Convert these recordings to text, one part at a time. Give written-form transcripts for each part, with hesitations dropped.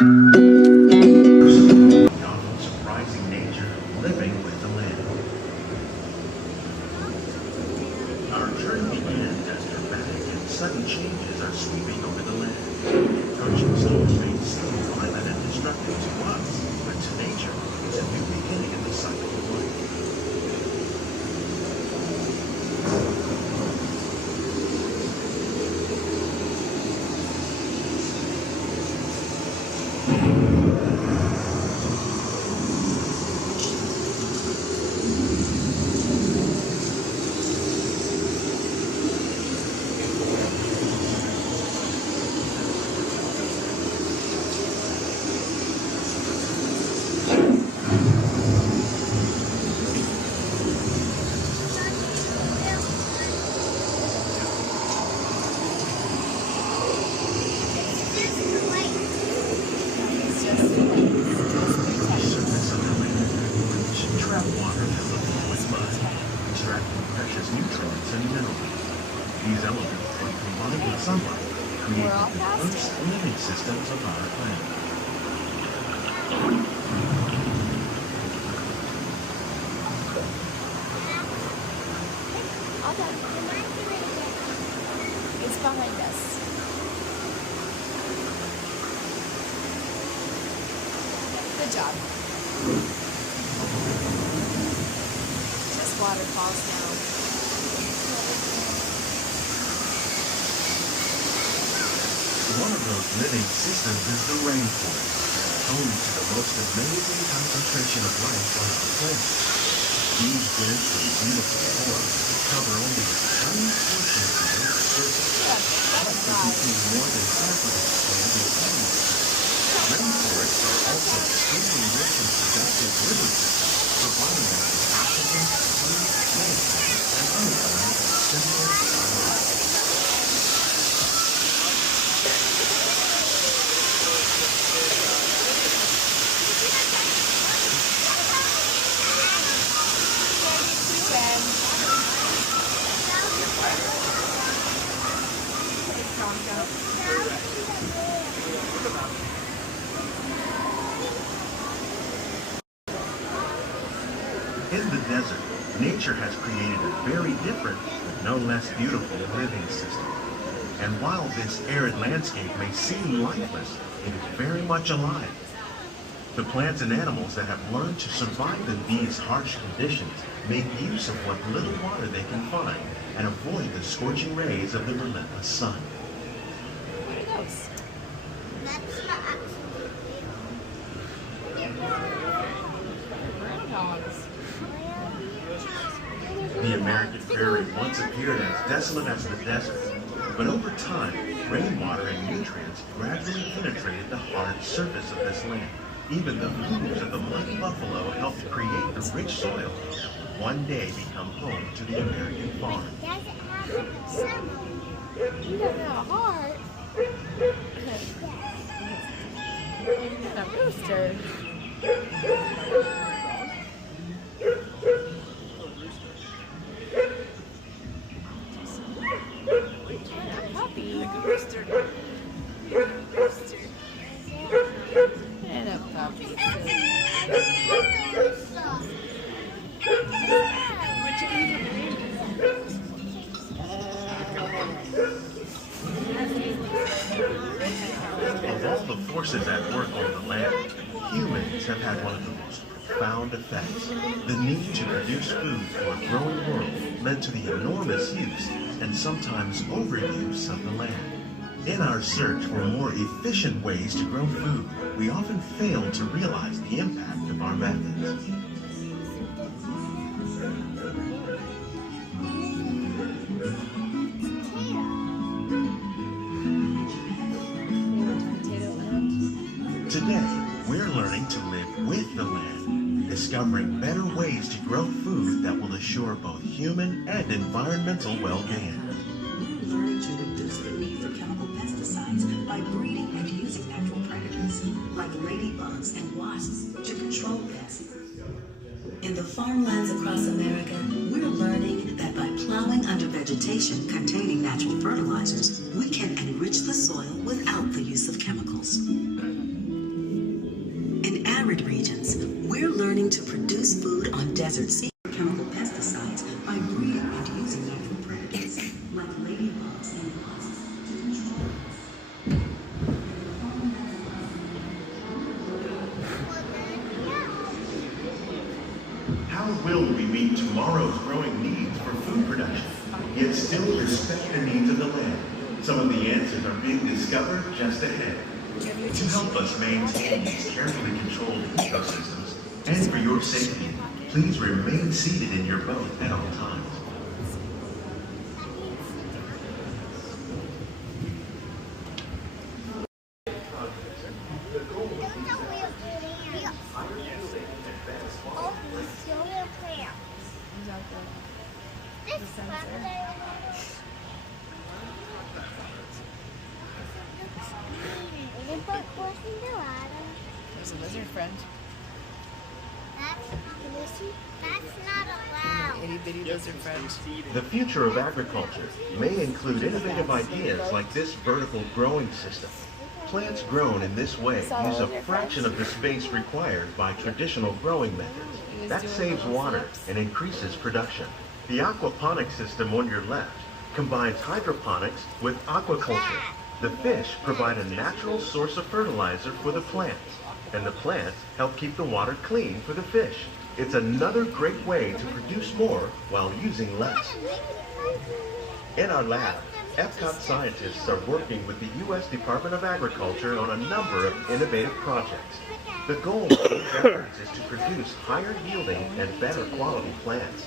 Surprising nature living with the land. Our journey begins as dramatic and sudden changes are sweeping over the land. Approaching storms may seem violent and destructive to us, but to nature, it's a new beginning in the cycle of life. These elements, when combined with sunlight, create the diverse living systems of our planet. It's behind us. Good job. Just waterfalls now. One of those living systems is the rainforest, home to the most amazing concentration of life on our planet. These dense and beautiful forests cover only a tiny portion of the Earth's surface, but contain more than half of its land and animals. Rainforests are also extremely rich in productive river systems, providing us with oxygen, food, medicine, and other kinds of essential biology. In the desert, nature has created a very different, but no less beautiful living system. And while this arid landscape may seem lifeless, it is very much alive. The plants and animals that have learned to survive in these harsh conditions make use of what little water they can find and avoid the scorching rays of the relentless sun. The American prairie once appeared as desolate as the desert, but over time, rainwater and nutrients gradually penetrated the hard surface of this land. Even the hooves of the muddy buffalo helped create the rich soil that would one day become home to the American farm. You don't have a heart. A rooster. Puppy. Rooster. And a puppy. Of all the forces at work on the land, humans have had one of the most profound effects. The need to produce food for a growing world led to the enormous use and sometimes overuse of the land. In our search for more efficient ways to grow food, we often fail to realize the impact of our methods. Today, we're learning to live with the land, discovering better ways to grow food that will assure both human and environmental well-being. Learning to reduce the need for chemical pesticides by breeding and using natural predators like ladybugs and wasps to control pests. In the farmlands across America, we're learning that by plowing under vegetation containing natural fertilizers, we can enrich the soil without the use of chemicals. arid regions. We're learning to produce food on desert sea chemical pesticides by breeding and using natural predators like ladybugs and wasps to control pests. How will we meet tomorrow's growing needs for food production, yet still respect the needs of the land? Some of the answers are being discovered just ahead. To help us maintain these carefully controlled ecosystems, and for your safety, please remain seated in your boat at all times. There's a lizard friend. That's not allowed. Itty bitty lizard friend. The future of agriculture may include innovative ideas like this vertical growing system. Plants grown in this way use a fraction of the space required by traditional growing methods. That saves water and increases production. The aquaponics system on your left combines hydroponics with aquaculture. The fish provide a natural source of fertilizer for the plants, and the plants help keep the water clean for the fish. It's another great way to produce more while using less. In our lab, EPCOT scientists are working with the U.S. Department of Agriculture on a number of innovative projects. The goal of these efforts is to produce higher yielding and better quality plants.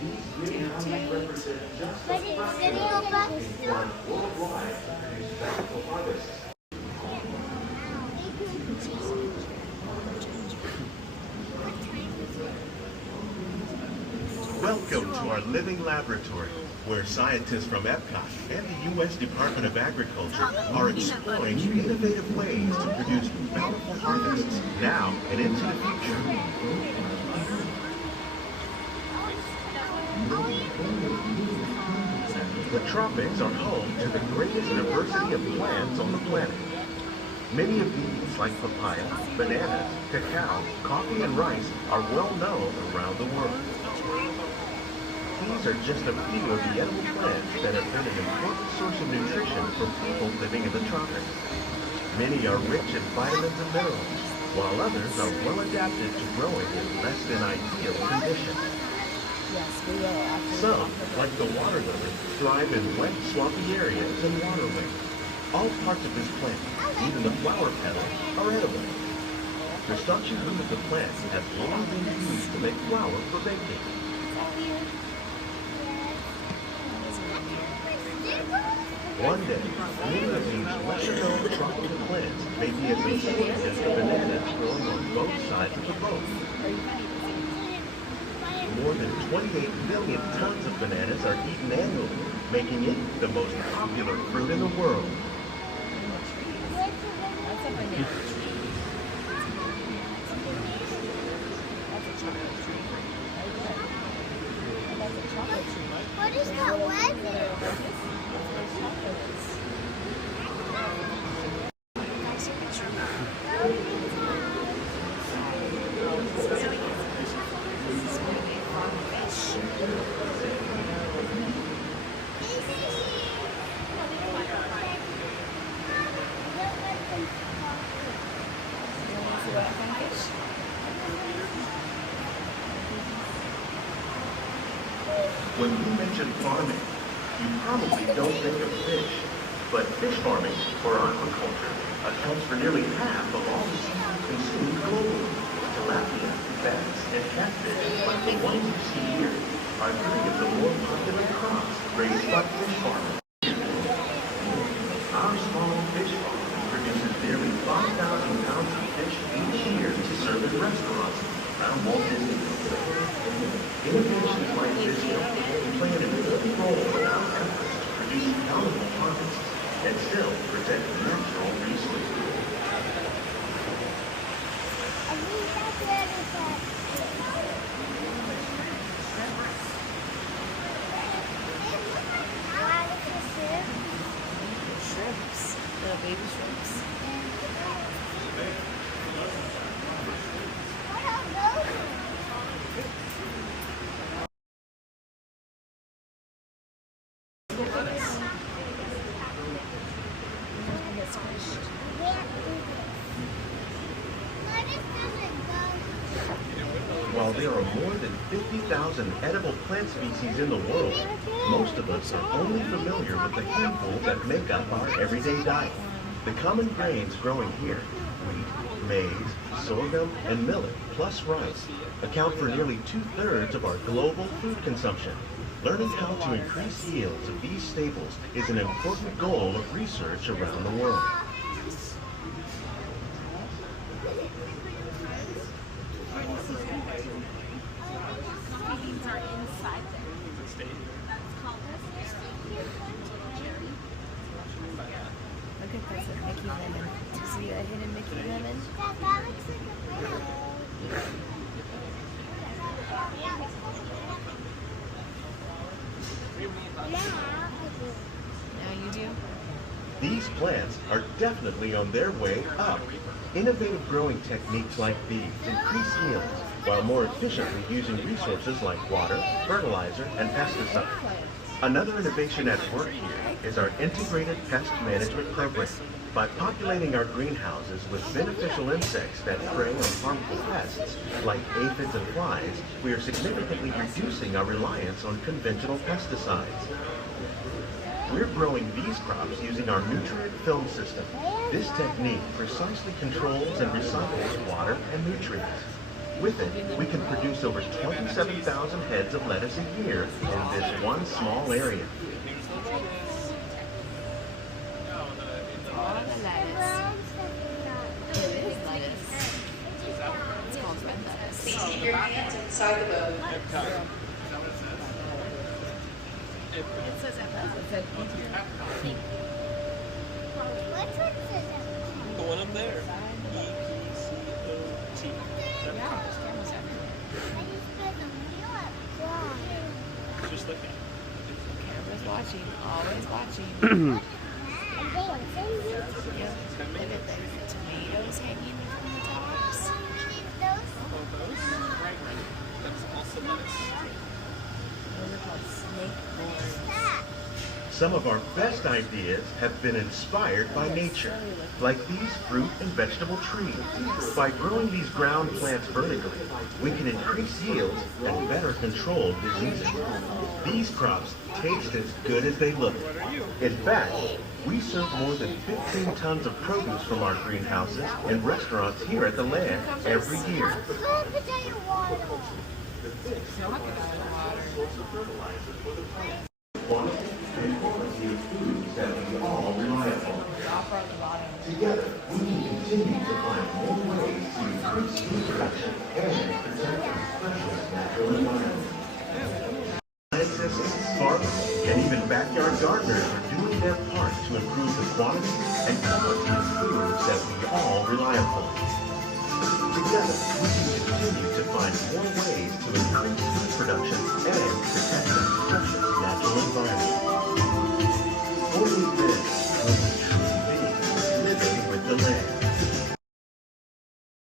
These greenhouses represent just a fraction of the required worldwide to produce bountiful harvests. Welcome to our living laboratory, where scientists from EPCOT and the U.S. Department of Agriculture are exploring innovative ways to produce bountiful harvests now and into the future. The tropics are home to the greatest diversity of plants on the planet. Many of these, like papaya, bananas, cacao, coffee, and rice, are well known around the world. These are just a few of the edible plants that have been an important source of nutrition for people living in the tropics. Many are rich in vitamins and minerals, while others are well adapted to growing in less than ideal conditions. Some, like the water lily, thrive in wet, swampy areas and waterways. All parts of this plant, even the flower petals, are edible. The starchy root of the plant has long been used to make flour for baking. One day, many of these lesser-known tropical plants may be as important as the bananas growing on both sides of the boat. More than 28 million tons of bananas are eaten annually, making it the most popular fruit in the world. That's a banana tree. That's a chocolate tree. What is that weather? When you mention farming, you probably don't think of fish, but fish farming, or aquaculture, accounts for nearly half of all the seafood consumed globally. Tilapia, bass, and catfish, like the ones you see here, are three of the more popular crops raised by fish farmers. Our small fish farm produces nearly 5,000 pounds of fish each year to serve in restaurants around Walt Disney World. Innovations like this play an important role in our efforts to produce bountiful harvests and still protect natural resources. Shrimps. Little baby shrimps. there are more than 50,000 edible plant species in the world, most of us are only familiar with the handful that make up our everyday diet. The common grains growing here, wheat, maize, sorghum, and millet, plus rice, account for nearly 2/3 of our global food consumption. Learning how to increase yields of these staples is an important goal of research around the world. Look at this with Mickey Lemon. Do you see that hidden Mickey Lemon? That looks like a rainbow. Now you do? These plants are definitely on their way up. Innovative growing techniques like these increase yields while more efficiently using resources like water, fertilizer, and pesticides. Another innovation at work here is our integrated pest management program. By populating our greenhouses with beneficial insects that prey on harmful pests, like aphids and flies, we are significantly reducing our reliance on conventional pesticides. We're growing these crops using our nutrient film system. This technique precisely controls and recycles water and nutrients. With it, we can produce over 27,000 heads of lettuce a year in this one small area. All the lettuce. It is lettuce. It's called red lettuce. Please keep your hands inside the boat. It says it. Which one says it? The one up there. EPCOT. I just put the wheel up wrong. Just look at it. Camera's watching. Always watching. And they are Yep. Look at those tomatoes hanging from the tops. those. That's also lettuce. Those are called snake boards. That. Some of our best ideas have been inspired by nature, like these fruit and vegetable trees. By growing these ground plants vertically, we can increase yields and better control diseases. These crops taste as good as they look. In fact, we serve more than 15 tons of produce from our greenhouses in restaurants here at the land every year. Look at your water. Quantity and quality of foods that we all rely upon. Together, we can continue to find more ways to increase food production and protect our precious natural environment. Scientists, farmers, and even backyard gardeners are doing their part to improve the quantity and quality of foods that we all rely upon. Together, we can continue to find more ways to increase food production and protect the